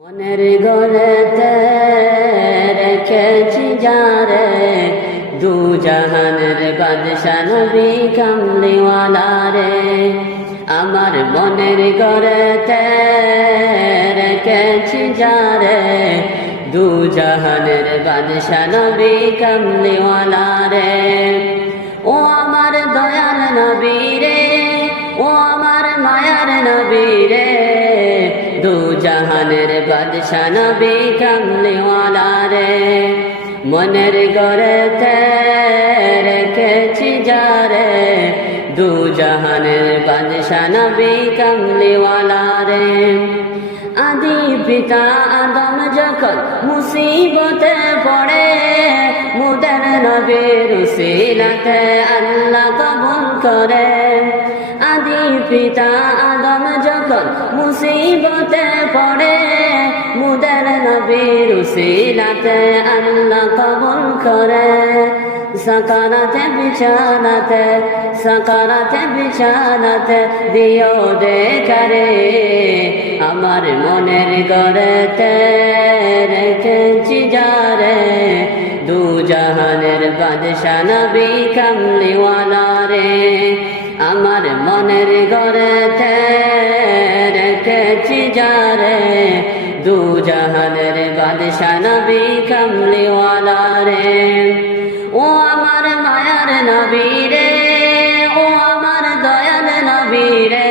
মনের গলেতে রেখেছি যারে দু জাহানের বাদশা নবী কামলিওয়ালা রে। আমার মনের গলেতে রেখেছি যারে দু জাহানের বাদশা নবী কামলিওয়ালা রে। ও আমার দয়াল নবী রে, ও আমার মায়ার নবী রে, দু জাহানের বাদশা নবী কামলিওয়ালা রে। মনের গড়েতে রেখেছি যারে দু জাহানের বাদশা নবী কামলিওয়ালা রে। আদি পিতা আদম যখন মুসিবতে পড়ে মুদের নবীর উসিলাতে আল্লাহ কবুল করে। আদি পিতা আদম যখন মুসিবতে পড়ে মুদের নবীর উসিলাতে আল্লাহ কবুল করে। সাকারাতে বিছানাতে সাকারাতে বিছানাতে দিও দেখারে আমার মনের গড়েতে রেখেছি যারে দু জাহানের বাদশা নবী কামলিওয়ালা রে। আমার মনের গড়েতে রেখেছি যারে দু জাহানের বাদশা নবী কামলিওয়ালা রে। ও আমার মায়ার নবী রে, ও আমার দয়াল নবী রে,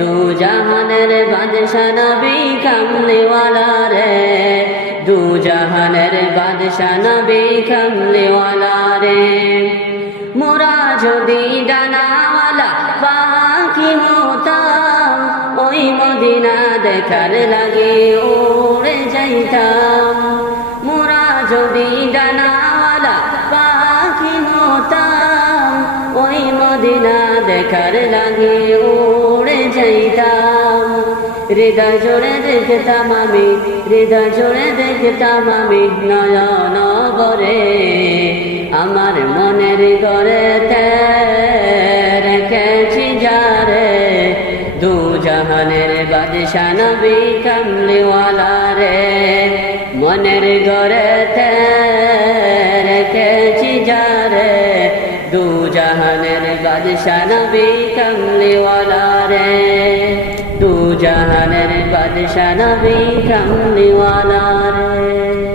দু জাহানের বাদশা নবী কামলিওয়ালা রে। দু জাহানের বাদশা নবী কামলিওয়ালা রে। মোরা যদি ডানাওয়ালা পাখি হতাম ওই মদিনা দেখার লাগে উড়ে যাইতাম। মোরা যদি ডানাওয়ালা পাখি হতাম ওই মদিনা দেখার লাগে উড়ে যাইতাম। হৃদয় জোড়ে দেখতাম আমি, হৃদয় জোড়ে দেখতাম আমি নয়ন ভরে আমার মনের গড়েতে রেখেছি যারে দু জাহানের বাদশা নবী কামলিওয়ালা রে। মনের গড়েতে রেখেছি যারে দু জাহানের বাদশা নবী কামলিওয়ালা রে। দু জাহানের বাদশা নবী কামলিওয়ালা রে।